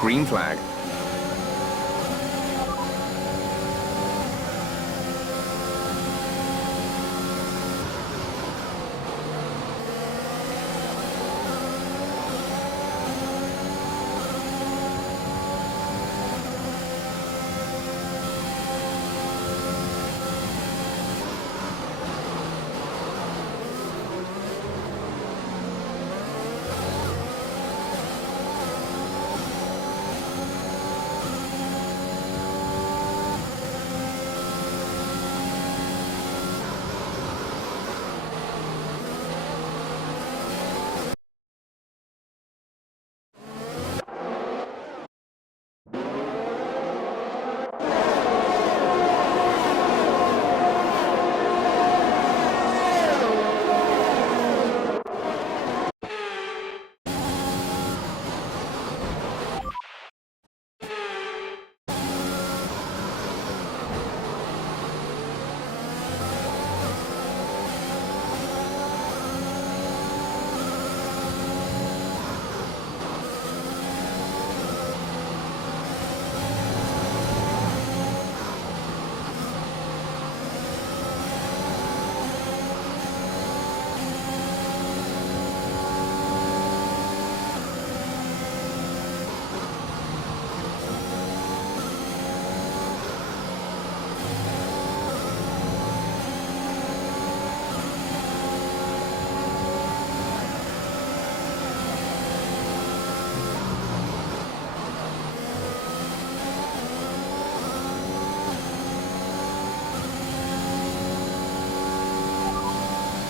Green flag.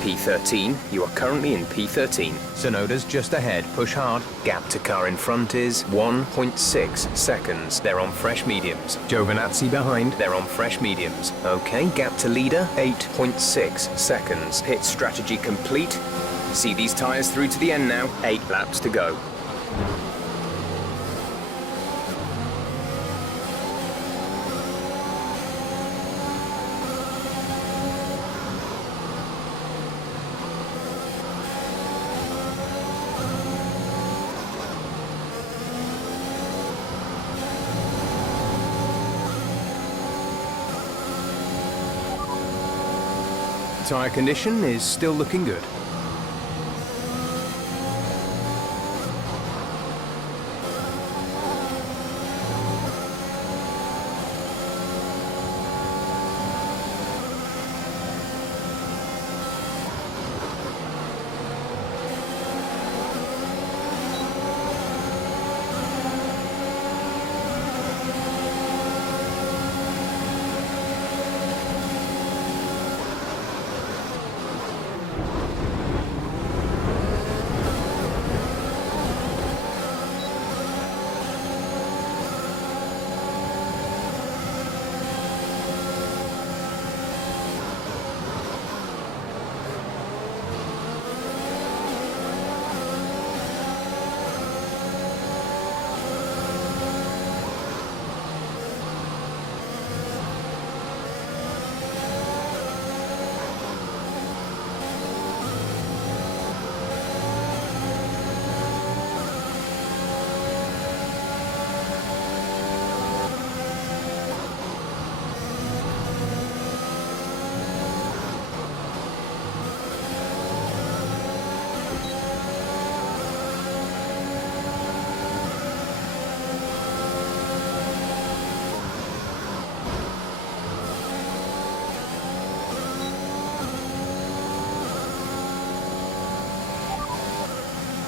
P13, you are currently in P13. Sonoda's just ahead, push hard. Gap to car in front is 1.6 seconds. They're on fresh mediums. Giovinazzi behind, they're on fresh mediums. Okay, gap to leader, 8.6 seconds. Pit strategy complete. See these tyres through to the end now, 8 laps to go. Tyre condition is still looking good.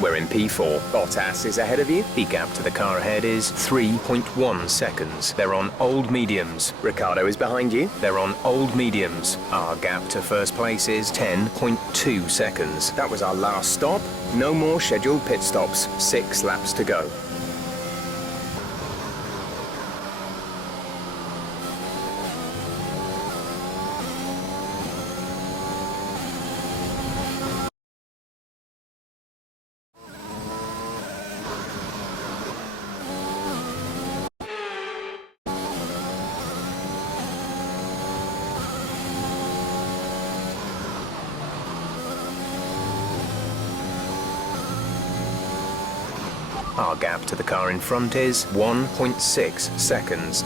We're in P4. Bottas is ahead of you. The gap to the car ahead is 3.1 seconds. They're on old mediums. Ricciardo is behind you. They're on old mediums. Our gap to first place is 10.2 seconds. That was our last stop. No more scheduled pit stops. 6 laps to go. Our gap to the car in front is 1.6 seconds.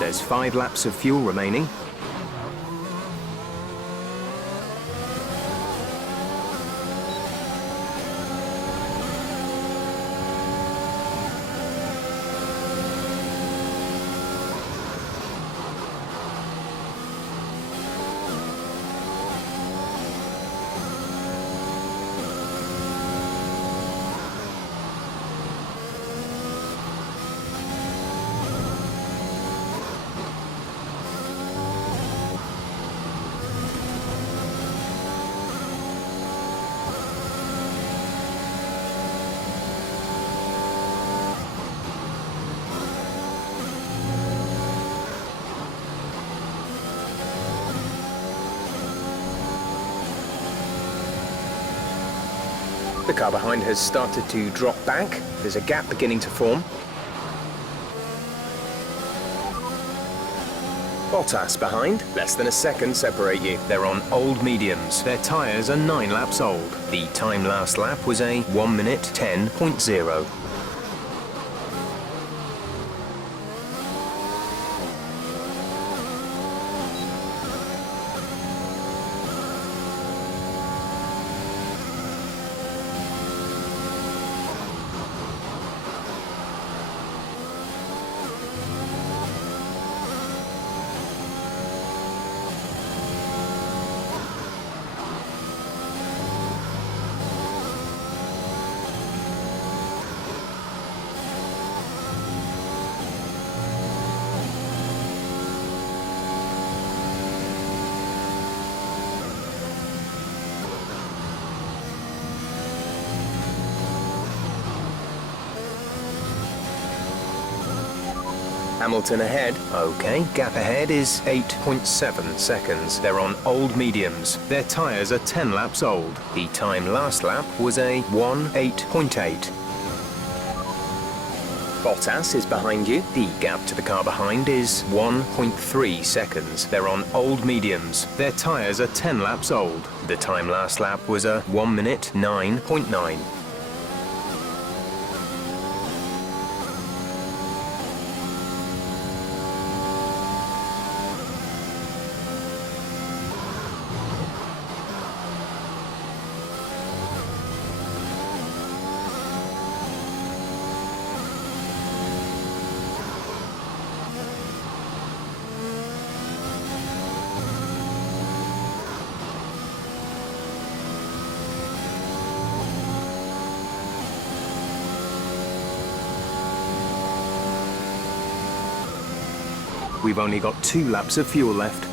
There's 5 laps of fuel remaining. The car behind has started to drop back. There's a gap beginning to form. Bottas behind. Less than a second separate you. They're on old mediums. Their tyres are 9 laps old. The time last lap was a 1 minute 10.0. Hamilton ahead. Okay, gap ahead is 8.7 seconds. They're on old mediums. Their tyres are 10 laps old. The time last lap was a 1:8.8. Bottas is behind you. The gap to the car behind is 1.3 seconds. They're on old mediums. Their tyres are 10 laps old. The time last lap was a 1 minute 9.9. We've only got 2 laps of fuel left.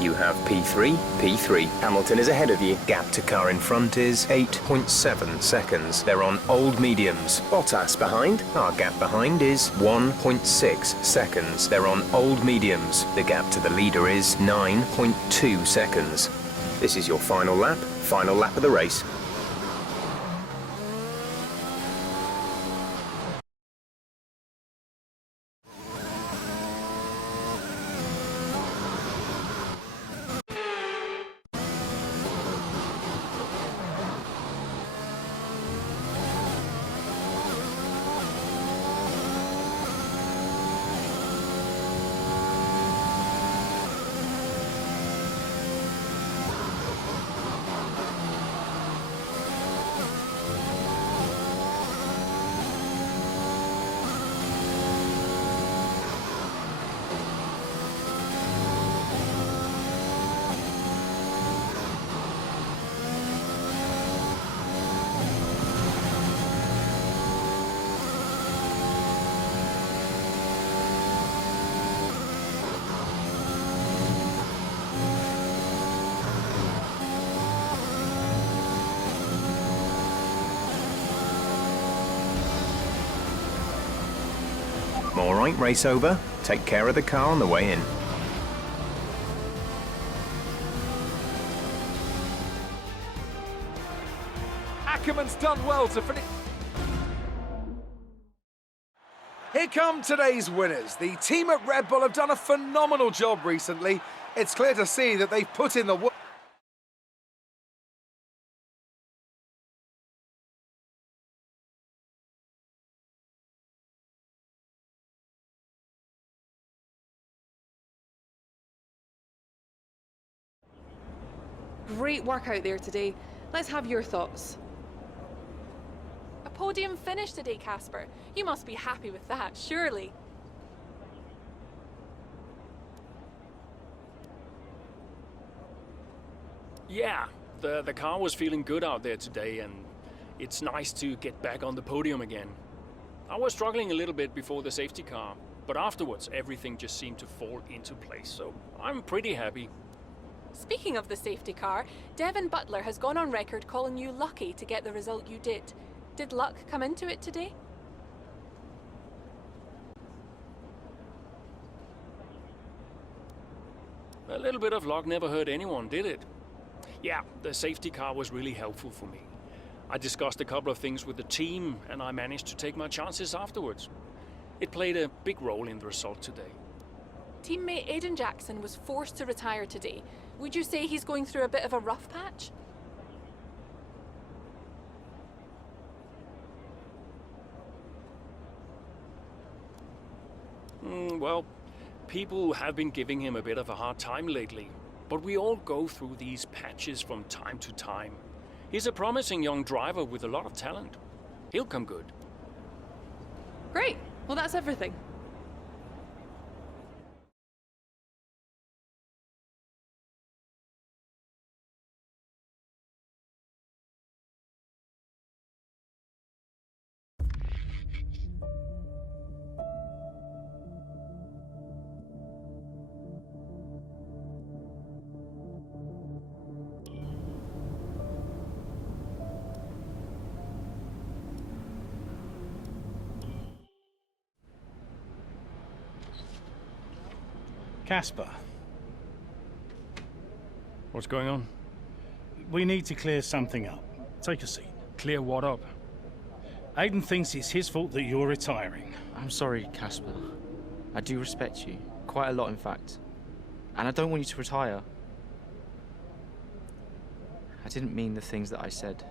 You have P3, P3. Hamilton is ahead of you. Gap to car in front is 8.7 seconds. They're on old mediums. Bottas behind. Our gap behind is 1.6 seconds. They're on old mediums. The gap to the leader is 9.2 seconds. This is your final lap of the race. All right, race over. Take care of the car on the way in. Ackerman's done well to finish. Here come today's winners. The team at Red Bull have done a phenomenal job recently. It's clear to see that they've put in the work. Great work out there today. Let's have your thoughts. A podium finish today, Casper. You must be happy with that, surely. Yeah, the car was feeling good out there today, and it's nice to get back on the podium again. I was struggling a little bit before the safety car, but afterwards everything just seemed to fall into place, so I'm pretty happy. Speaking of the safety car, Devin Butler has gone on record calling you lucky to get the result you did. Did luck come into it today? A little bit of luck never hurt anyone, did it? Yeah, the safety car was really helpful for me. I discussed a couple of things with the team, and I managed to take my chances afterwards. It played a big role in the result today. Teammate Aiden Jackson was forced to retire today. Would you say he's going through a bit of a rough patch? Well, people have been giving him a bit of a hard time lately, but we all go through these patches from time to time. He's a promising young driver with a lot of talent. He'll come good. Great. Well, that's everything. Casper, What's going on? we need to clear something up. Take a seat. Clear what up? Aiden thinks it's his fault that you're retiring. I'm sorry, Casper. I do respect you. Quite a lot, in fact. And I don't want you to retire. I didn't mean the things that I said.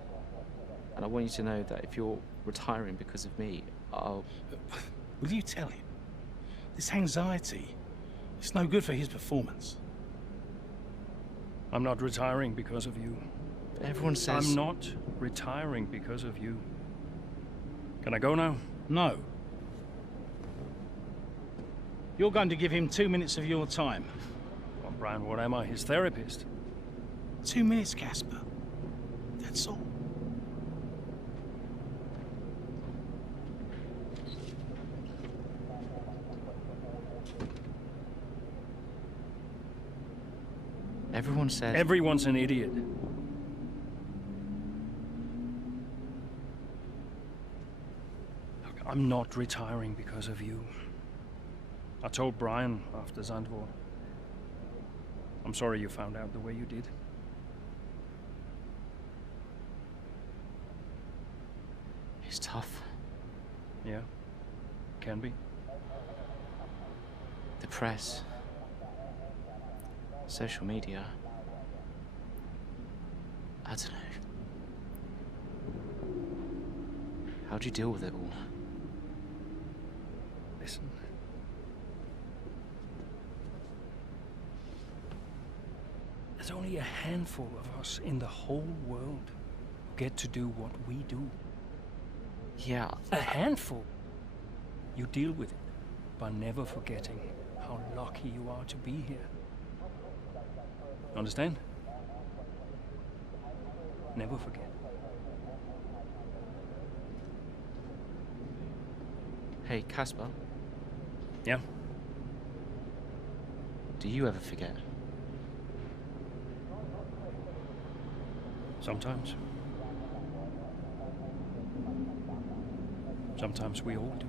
And I want you to know that if you're retiring because of me, I'll... Will you tell him? This anxiety, it's no good for his performance. I'm not retiring because of you. Everyone says... I'm not retiring because of you. Can I go now? No. You're going to give him 2 minutes of your time. Well, Brian, what am I, his therapist? 2 minutes, Casper. That's all. Everyone said... Everyone's an idiot. Look, I'm not retiring because of you. I told Brian after Zandvoort. I'm sorry you found out the way you did. It's tough. Yeah, can be. The press. Social media. I don't know. How'd you deal with it all? Listen. There's only a handful of us in the whole world who get to do what we do. Yeah. A handful. You deal with it by never forgetting how lucky you are to be here. Understand? Never forget. Hey, Casper, Yeah? do you ever forget? Sometimes. Sometimes we all do.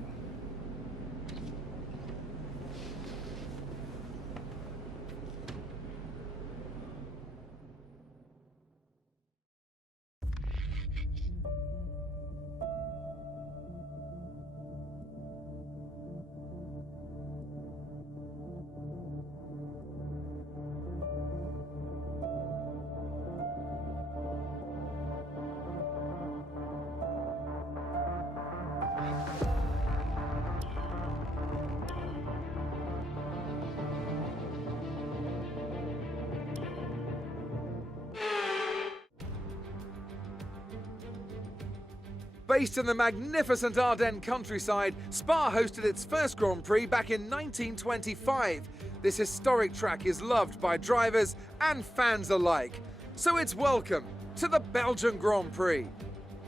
Based in the magnificent Ardennes countryside, Spa hosted its first Grand Prix back in 1925. This historic track is loved by drivers and fans alike. So it's welcome to the Belgian Grand Prix.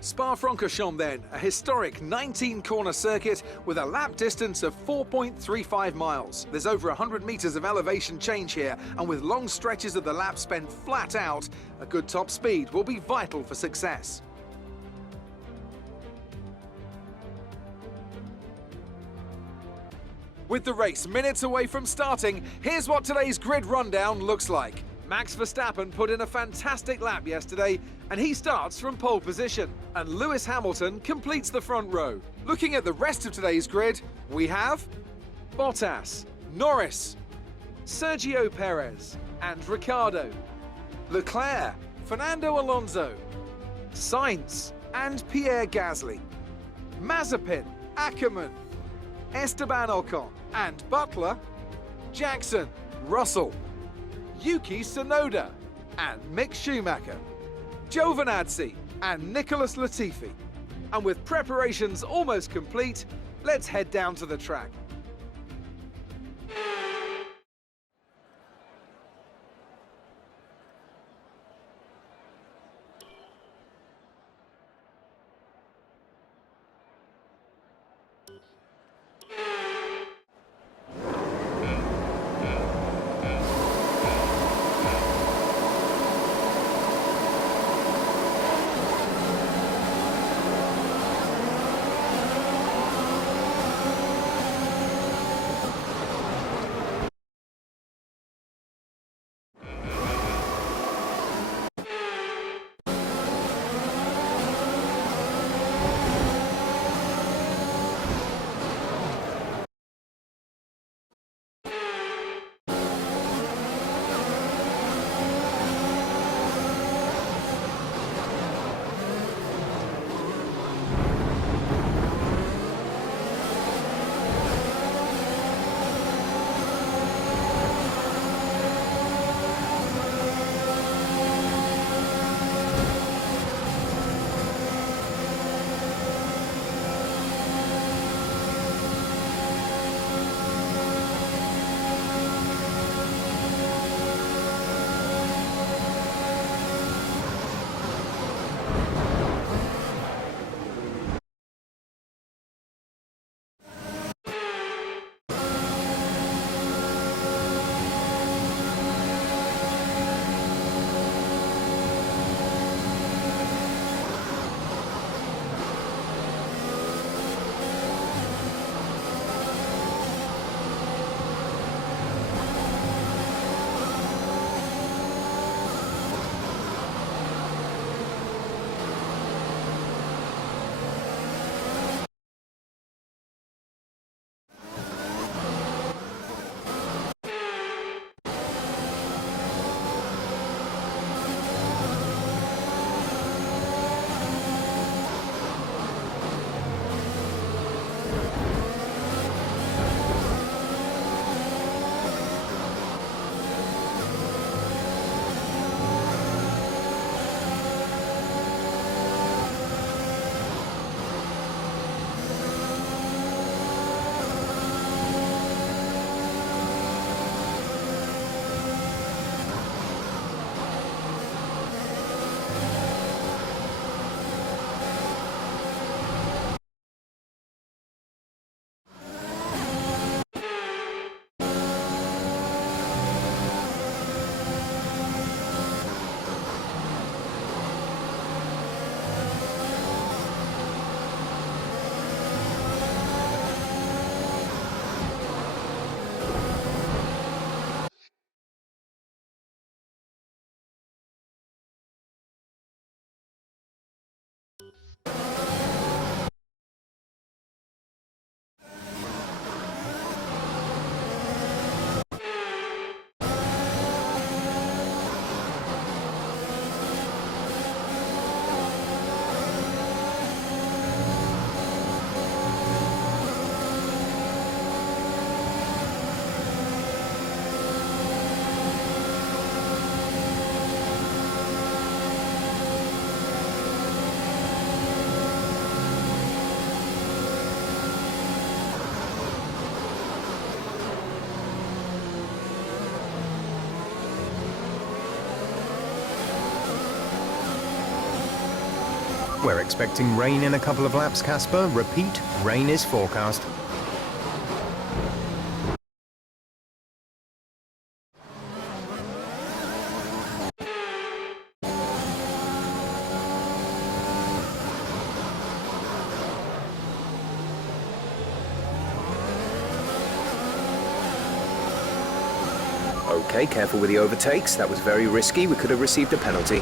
Spa-Francorchamps then, a historic 19-corner circuit with a lap distance of 4.35 miles. There's over 100 meters of elevation change here, and with long stretches of the lap spent flat out, a good top speed will be vital for success. With the race minutes away from starting, here's what today's grid rundown looks like. Max Verstappen put in a fantastic lap yesterday, and he starts from pole position. And Lewis Hamilton completes the front row. Looking at the rest of today's grid, we have Bottas, Norris, Sergio Perez and Ricciardo, Leclerc, Fernando Alonso, Sainz and Pierre Gasly, Mazepin, Ackermann, Esteban Ocon and Butler, Jackson, Russell, Yuki Tsunoda and Mick Schumacher, Giovinazzi and Nicholas Latifi. And with preparations almost complete, let's head down to the track. We're expecting rain in a couple of laps, Casper. Repeat, rain is forecast. Okay, careful with the overtakes. That was very risky. We could have received a penalty.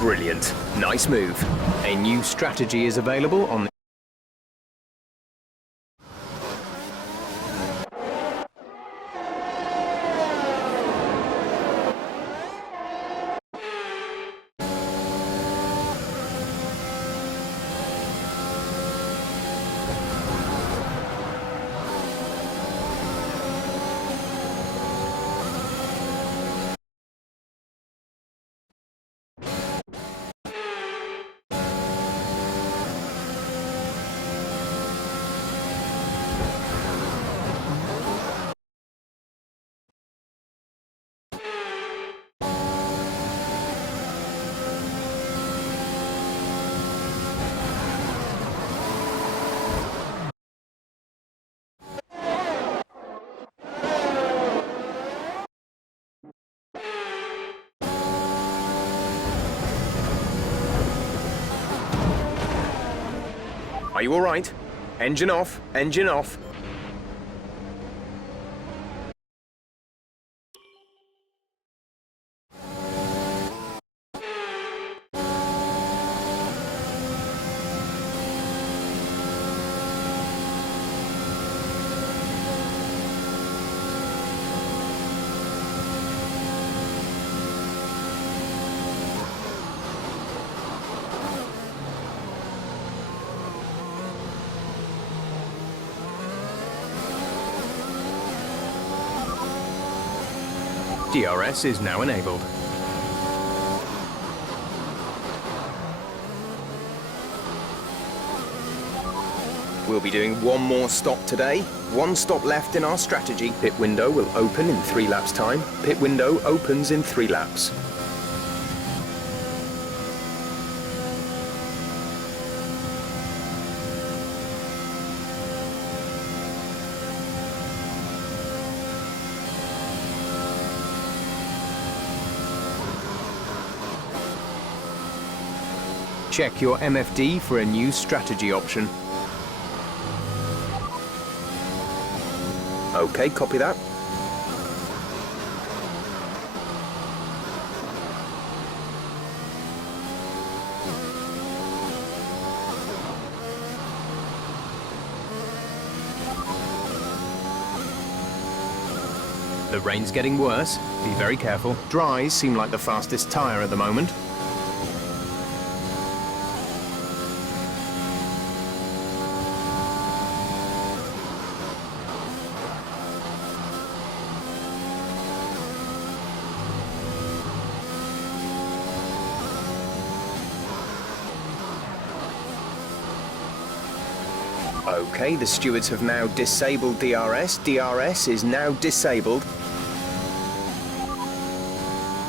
Brilliant. Nice move. A new strategy is available on the... Are you all right? Engine off, engine off. DRS is now enabled. We'll be doing one more stop today. One stop left in our strategy. Pit window will open in 3 laps' time. Pit window opens in 3 laps. Check your MFD for a new strategy option. Okay, copy that. The rain's getting worse. Be very careful. Dries seem like the fastest tyre at the moment. Okay, the stewards have now disabled DRS. DRS is now disabled.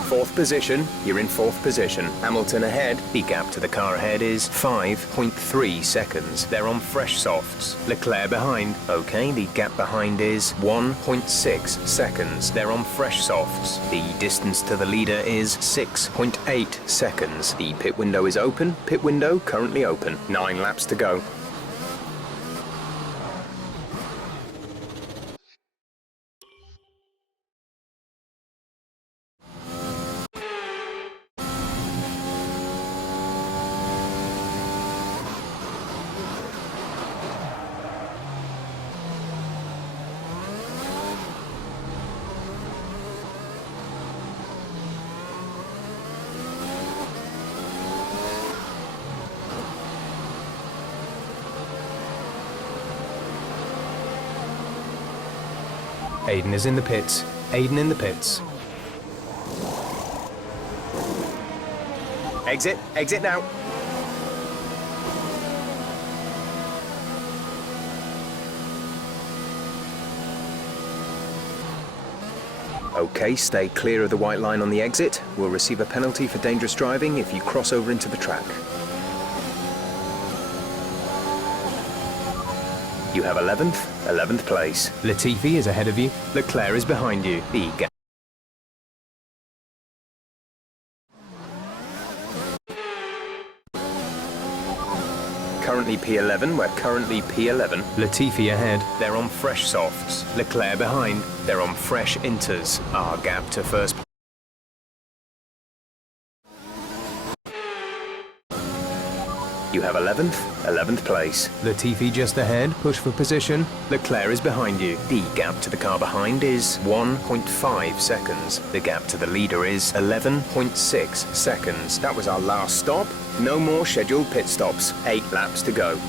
Fourth position, you're in fourth position. Hamilton ahead, the gap to the car ahead is 5.3 seconds. They're on fresh softs. Leclerc behind. Okay, the gap behind is 1.6 seconds. They're on fresh softs. The distance to the leader is 6.8 seconds. The pit window is open. Pit window currently open. 9 laps to go. Aiden is in the pits. Aiden in the pits. Exit. Exit now. Okay, stay clear of the white line on the exit. We'll receive a penalty for dangerous driving if you cross over into the track. You have 11th place. Latifi is ahead of you. Leclerc is behind you. The gap. Currently P11, we're currently P11. Latifi ahead, they're on fresh softs. Leclerc behind, they're on fresh inters. Our gap to first. You have 11th place. Latifi just ahead, push for position. Leclerc is behind you. The gap to the car behind is 1.5 seconds. The gap to the leader is 11.6 seconds. That was our last stop. No more scheduled pit stops. 8 laps to go.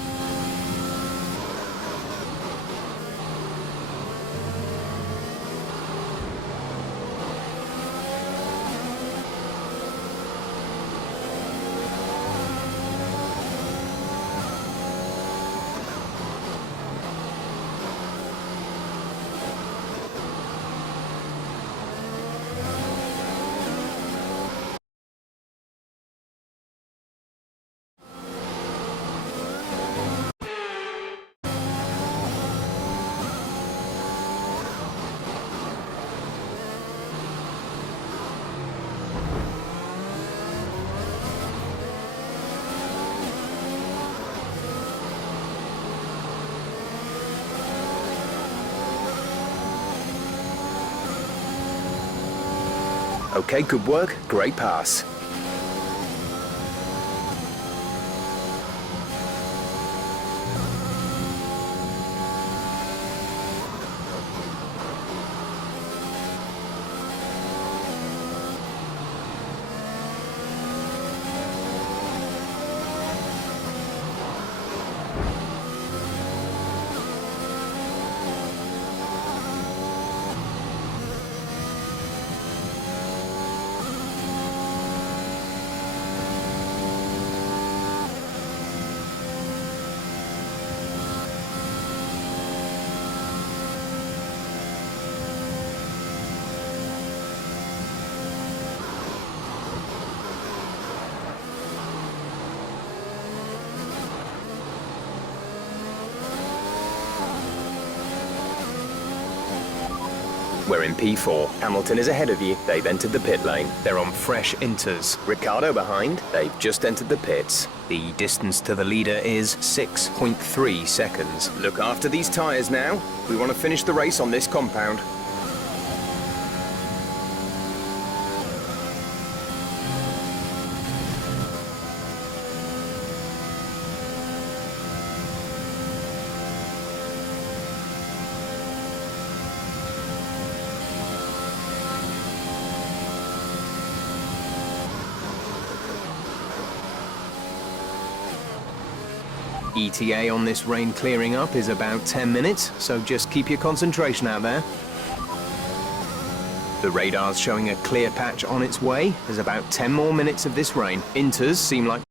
Okay, good work. Great pass. We're in P4. Hamilton is ahead of you. They've entered the pit lane. They're on fresh inters. Ricciardo behind. They've just entered the pits. The distance to the leader is 6.3 seconds. Look after these tyres now. We want to finish the race on this compound. ETA on this rain clearing up is about 10 minutes, so just keep your concentration out there. The radar's showing a clear patch on its way. There's about 10 more minutes of this rain. Inters seem like...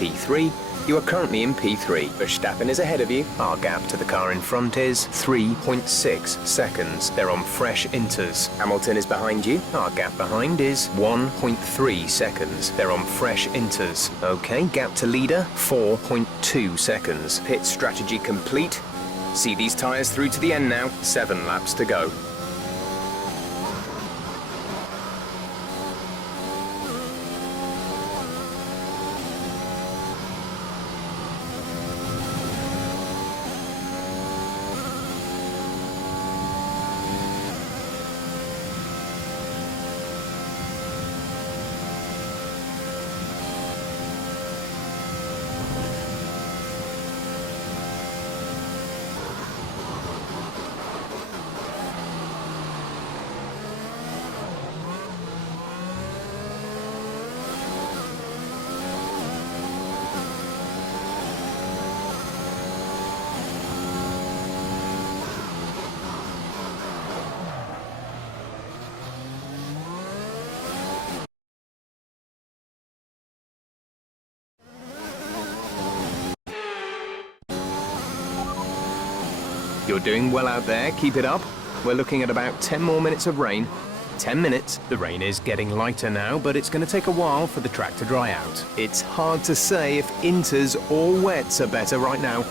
P3, you are currently in P3. Verstappen is ahead of you. Our gap to the car in front is 3.6 seconds. They're on fresh inters. Hamilton is behind you. Our gap behind is 1.3 seconds. They're on fresh inters. Okay, gap to leader, 4.2 seconds. Pit strategy complete. See these tyres through to the end now. 7 laps to go. You're doing well out there, keep it up. We're looking at about 10 more minutes of rain. 10 minutes. The rain is getting lighter now, but it's going to take a while for the track to dry out. It's hard to say if inters or wets are better right now.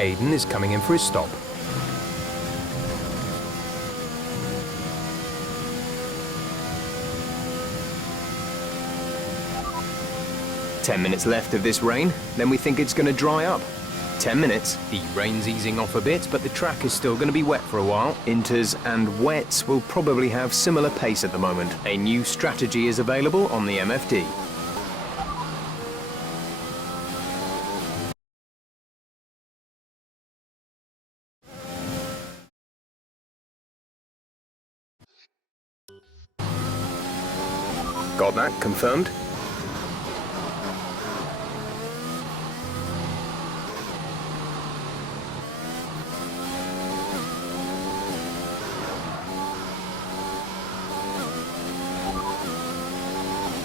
Aiden is coming in for his stop. "10 minutes left of this rain, then we think it's going to dry up. 10 minutes. The rain's easing off a bit, but the track is still going to be wet for a while. Inters and wets will probably have similar pace at the moment. A new strategy is available on the MFD. Got that confirmed?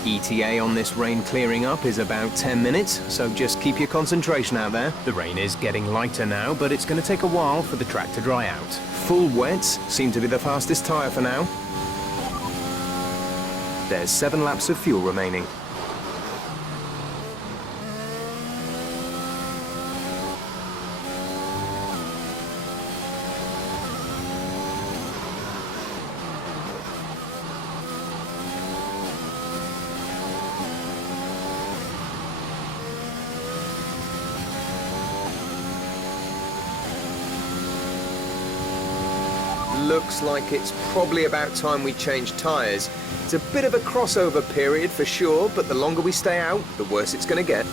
ETA on this rain clearing up is about 10 minutes, so just keep your concentration out there. The rain is getting lighter now, but it's going to take a while for the track to dry out. Full wets seem to be the fastest tyre for now. There's 7 laps of fuel remaining. Looks like it's probably about time we change tyres. It's a bit of a crossover period for sure, but the longer we stay out, the worse it's going to get.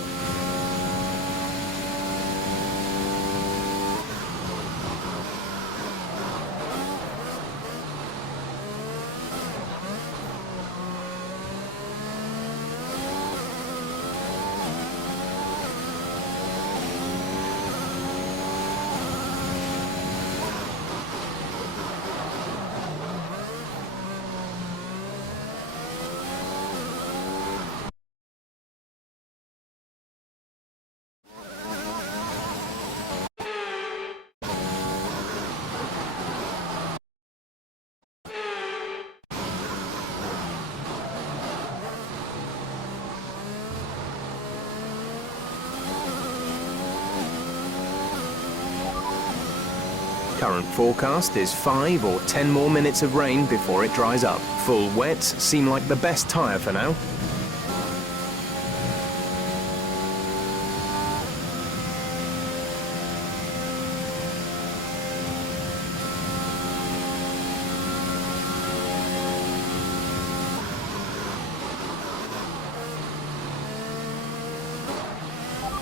Current forecast is 5 or 10 more minutes of rain before it dries up. Full wets seem like the best tyre for now.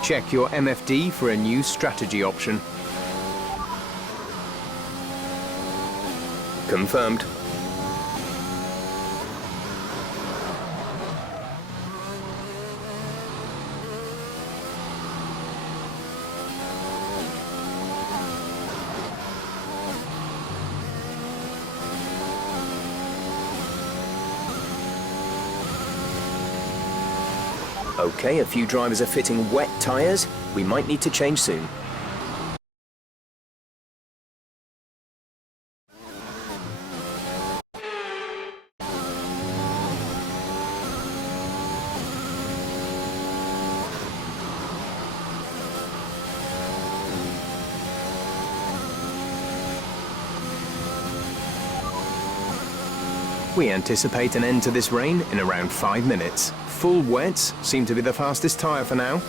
Check your MFD for a new strategy option. Confirmed. Okay, a few drivers are fitting wet tyres. We might need to change soon. We anticipate an end to this rain in around 5 minutes. Full wets seem to be the fastest tyre for now.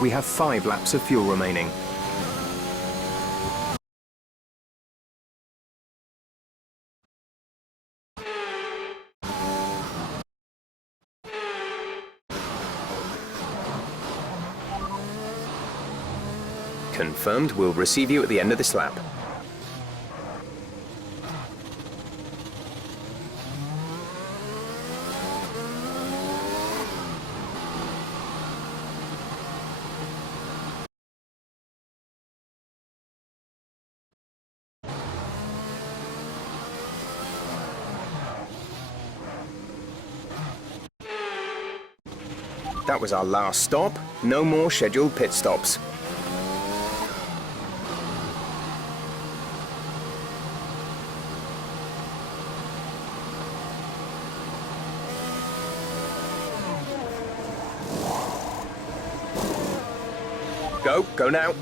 We have 5 laps of fuel remaining. Confirmed, we'll receive you at the end of this lap. That was our last stop. No more scheduled pit stops. Go now.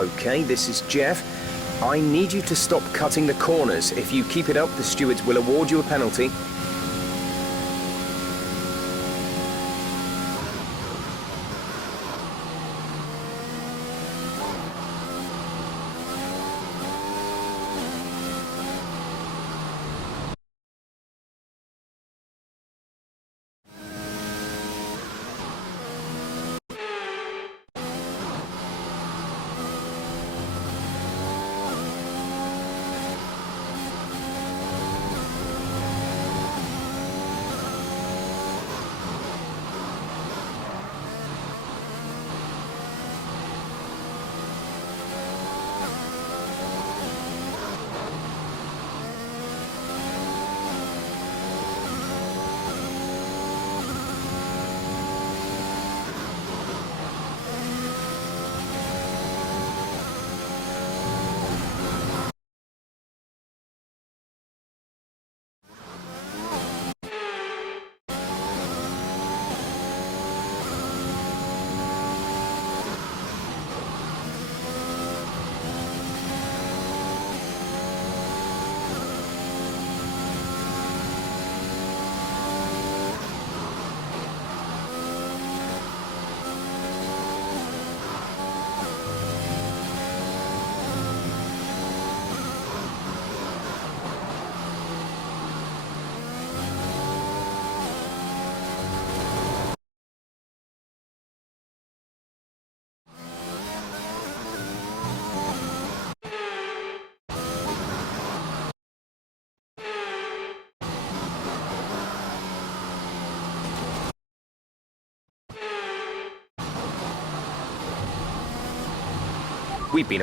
Okay, this is Jeff. I need you to stop cutting the corners. If you keep it up, the stewards will award you a penalty. We've been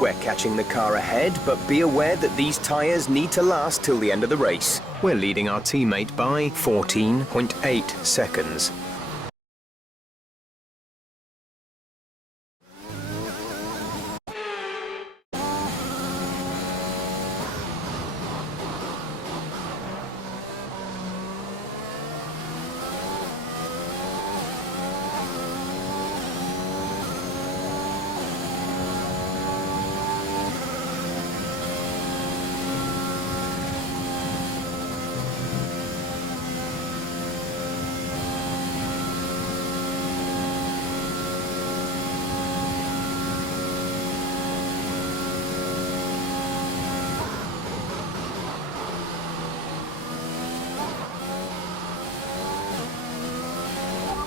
We're catching the car ahead, but be aware that these tyres need to last till the end of the race. We're leading our teammate by 14.8 seconds.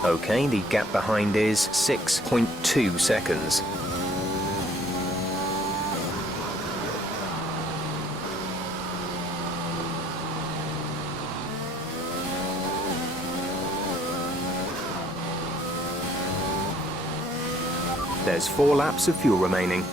Okay, the gap behind is 6.2 seconds. There's 4 laps of fuel remaining.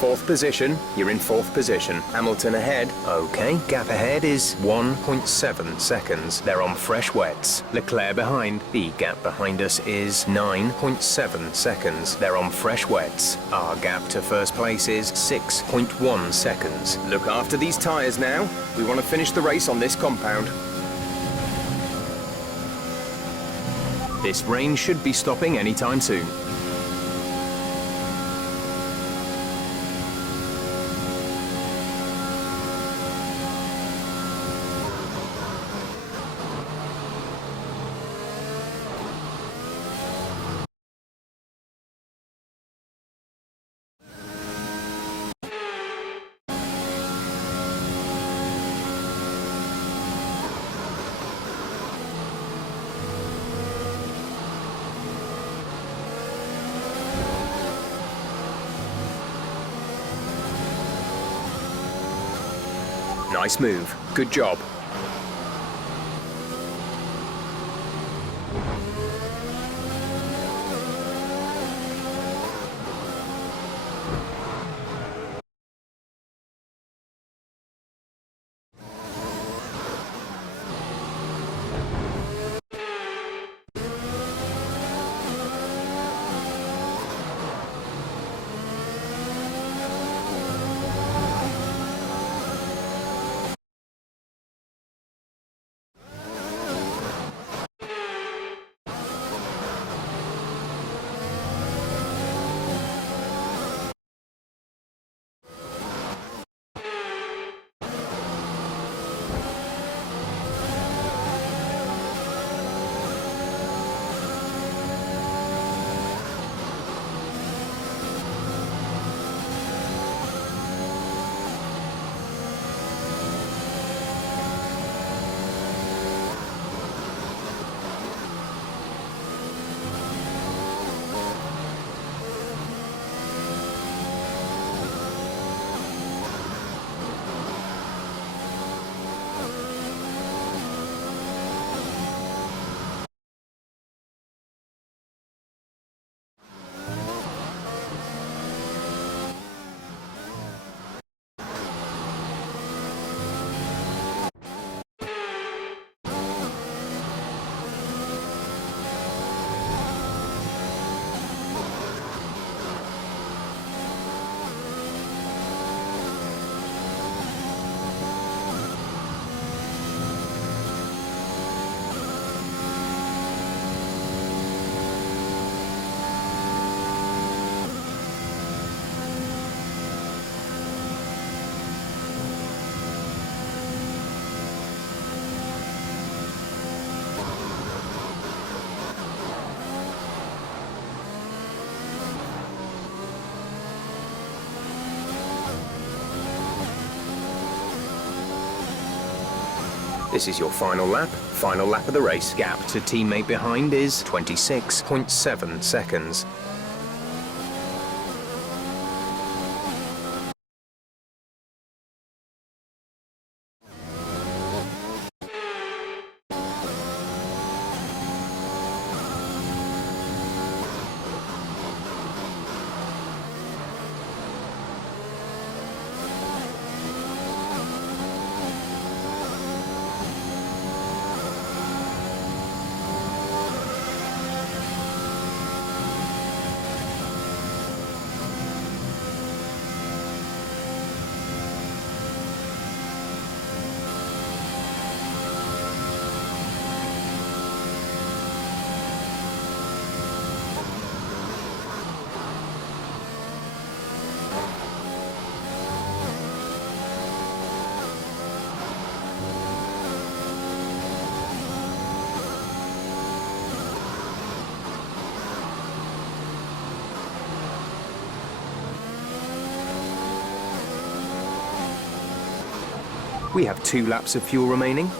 Fourth position, you're in 4th position. Hamilton ahead. Okay, gap ahead is 1.7 seconds. They're on fresh wets. Leclerc behind. The gap behind us is 9.7 seconds. They're on fresh wets. Our gap to first place is 6.1 seconds. Look after these tyres now. We want to finish the race on this compound. This rain should be stopping anytime soon. Nice move. Good job. This is your final lap of the race. Gap to teammate behind is 26.7 seconds. We have 2 laps of fuel remaining.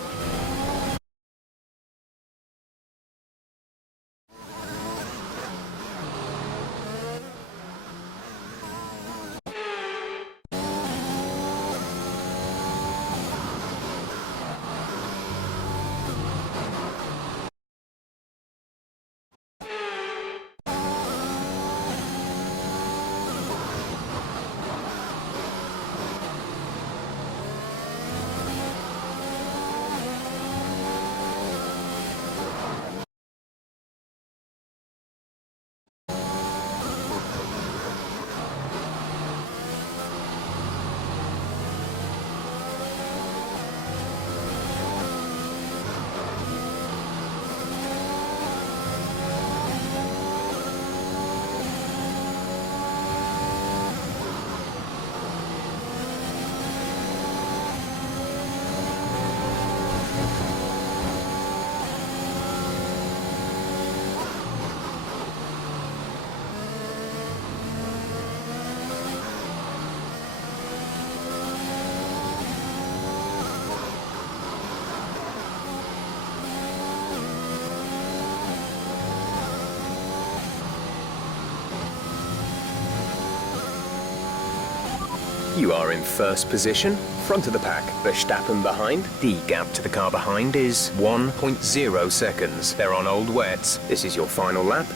You are in first position, front of the pack. Verstappen behind. The gap to the car behind is 1.0 seconds. They're on old wets. This is your final lap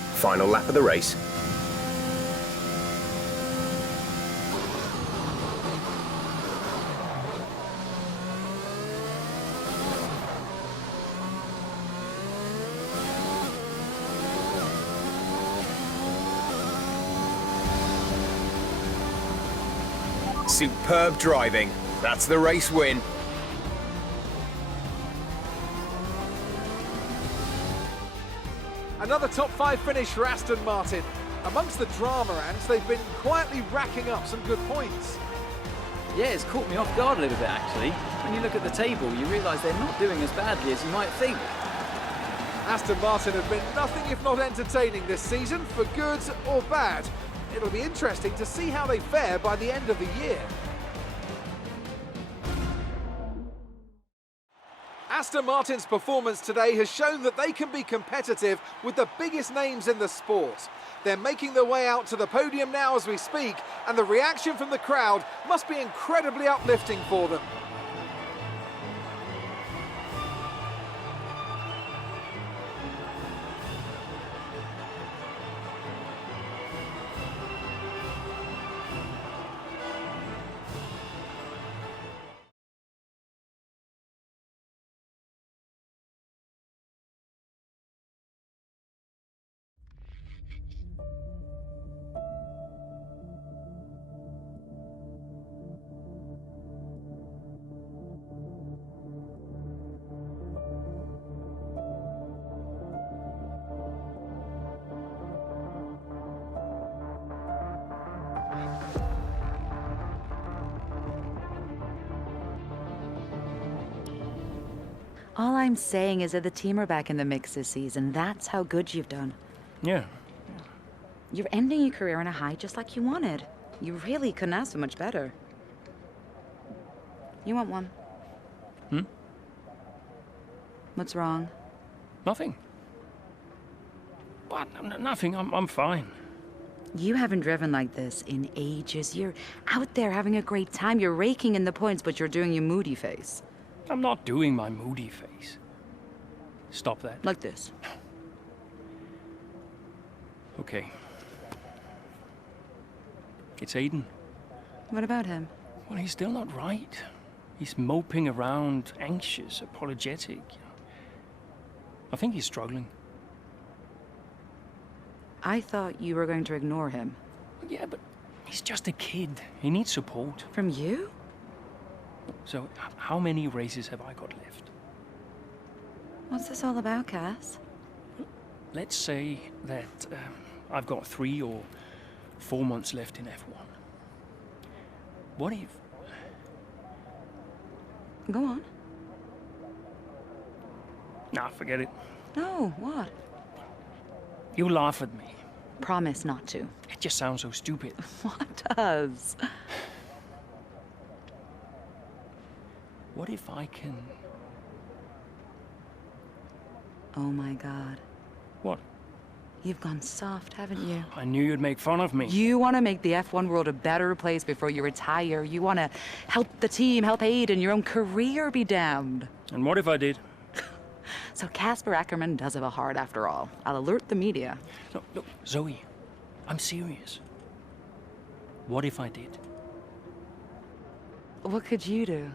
of the race. Superb driving. That's the race win. Another top 5 finish for Aston Martin. Amongst the drama, ants, they've been quietly racking up some good points. Yeah, it's caught me off guard a little bit, actually. When you look at the table, you realise they're not doing as badly as you might think. Aston Martin have been nothing if not entertaining this season, for good or bad. It'll be interesting to see how they fare by the end of the year. Aston Martin's performance today has shown that they can be competitive with the biggest names in the sport. They're making their way out to the podium now as we speak, and the reaction from the crowd must be incredibly uplifting for them. All I'm saying is that the team are back in the mix this season. That's how good you've done. Yeah. You're ending your career on a high just like you wanted. You really couldn't ask for much better. You want one? What's wrong? Nothing. What? Nothing. I'm fine. You haven't driven like this in ages. You're out there having a great time. You're raking in the points, but you're doing your moody face. I'm not doing my moody face. Stop that. Like this. Okay. It's Aiden. What about him? Well, he's still not right. He's moping around, anxious, apologetic. I think he's struggling. I thought you were going to ignore him. Yeah, but he's just a kid. He needs support. From you? So, how many races have I got left? What's this all about, Cass? Let's say that I've got 3 or 4 months left in F1. What if... Go on. Nah, forget it. No, what? You laugh at me. Promise not to. It just sounds so stupid. What does? What if I can... Oh my God. What? You've gone soft, haven't you? I knew you'd make fun of me. You want to make the F1 world a better place before you retire. You want to help the team, help Aiden, your own career be damned. And what if I did? So Casper Ackerman does have a heart after all. I'll alert the media. Look, Zoe, I'm serious. What if I did? What could you do?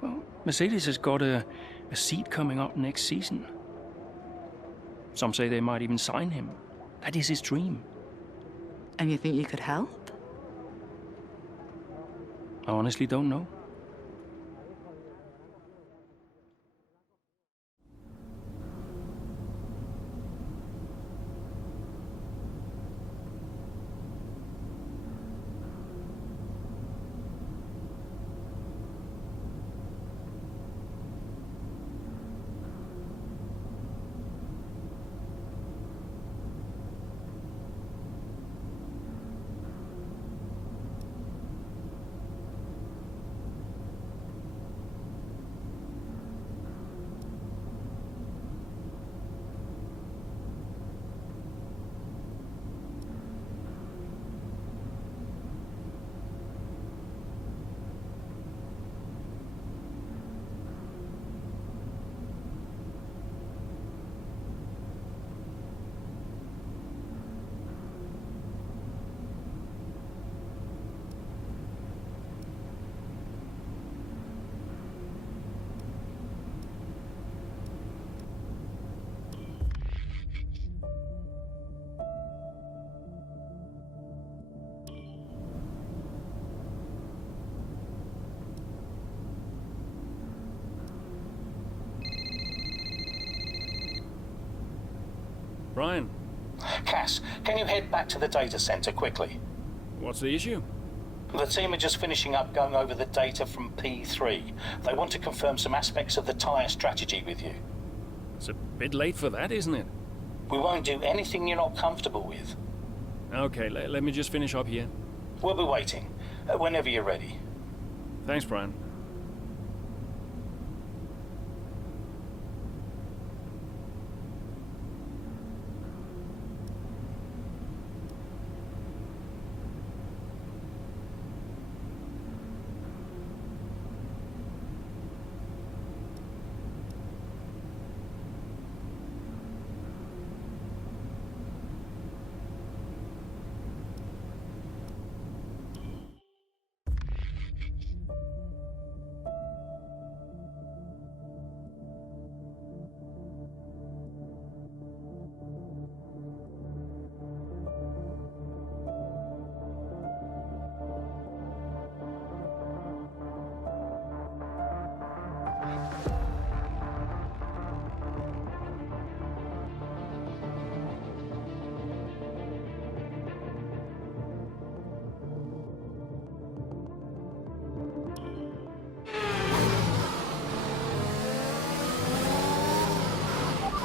Well, Mercedes has got a seat coming up next season. Some say they might even sign him. That is his dream. And you think you could help? I honestly don't know. Brian. Cass, can you head back to the data center quickly? What's the issue? The team are just finishing up going over the data from P3. They want to confirm some aspects of the tire strategy with you. It's a bit late for that, isn't it? We won't do anything you're not comfortable with. Okay, let me just finish up here. We'll be waiting, whenever you're ready. Thanks, Brian.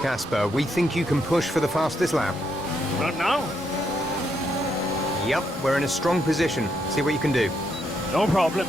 Casper, we think you can push for the fastest lap. Not now. Yup, we're in a strong position. See what you can do. No problem.